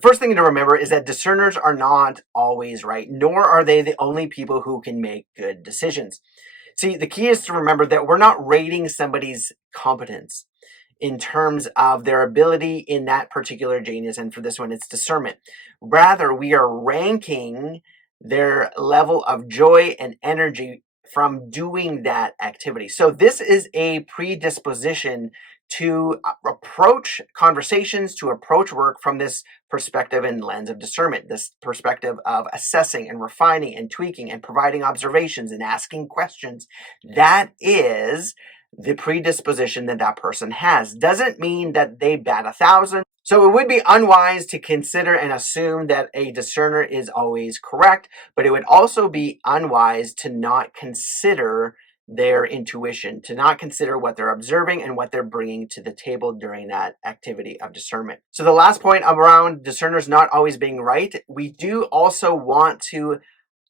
The first thing to remember is that discerners are not always right, nor are they the only people who can make good decisions. See, the key is to remember that we're not rating somebody's competence in terms of their ability in that particular genius, and for this one, it's discernment. Rather, we are ranking their level of joy and energy from doing that activity. So this is a predisposition to approach conversations, to approach work from this perspective and lens of discernment, this perspective of assessing and refining and tweaking and providing observations and asking questions. That is the predisposition that that person has. Doesn't mean that they bat 1,000. So it would be unwise to consider and assume that a discerner is always correct, but it would also be unwise to not consider their intuition, to not consider what they're observing and what they're bringing to the table during that activity of discernment. So the last point around discerners not always being right, we do also want to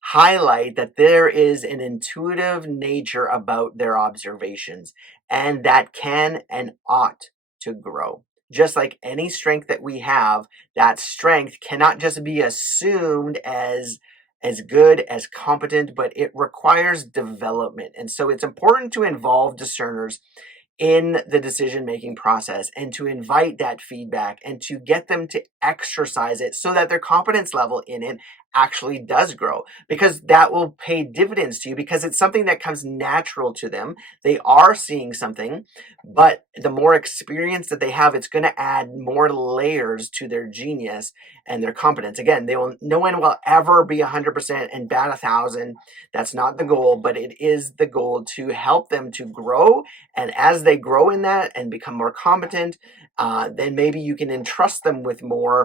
highlight that there is an intuitive nature about their observations, and that can and ought to grow. Just like any strength that we have, that strength cannot just be assumed as good, as competent, but it requires development. And so it's important to involve discerners in the decision-making process and to invite that feedback and to get them to exercise it so that their competence level in it actually does grow, because that will pay dividends to you, because it's something that comes natural to them. They are seeing something, but the more experience that they have, it's going to add more layers to their genius and their competence. Again, no one will ever be 100% and bat 1,000. That's not the goal, but it is the goal to help them to grow. And as they grow in that and become more competent, then maybe you can entrust them with more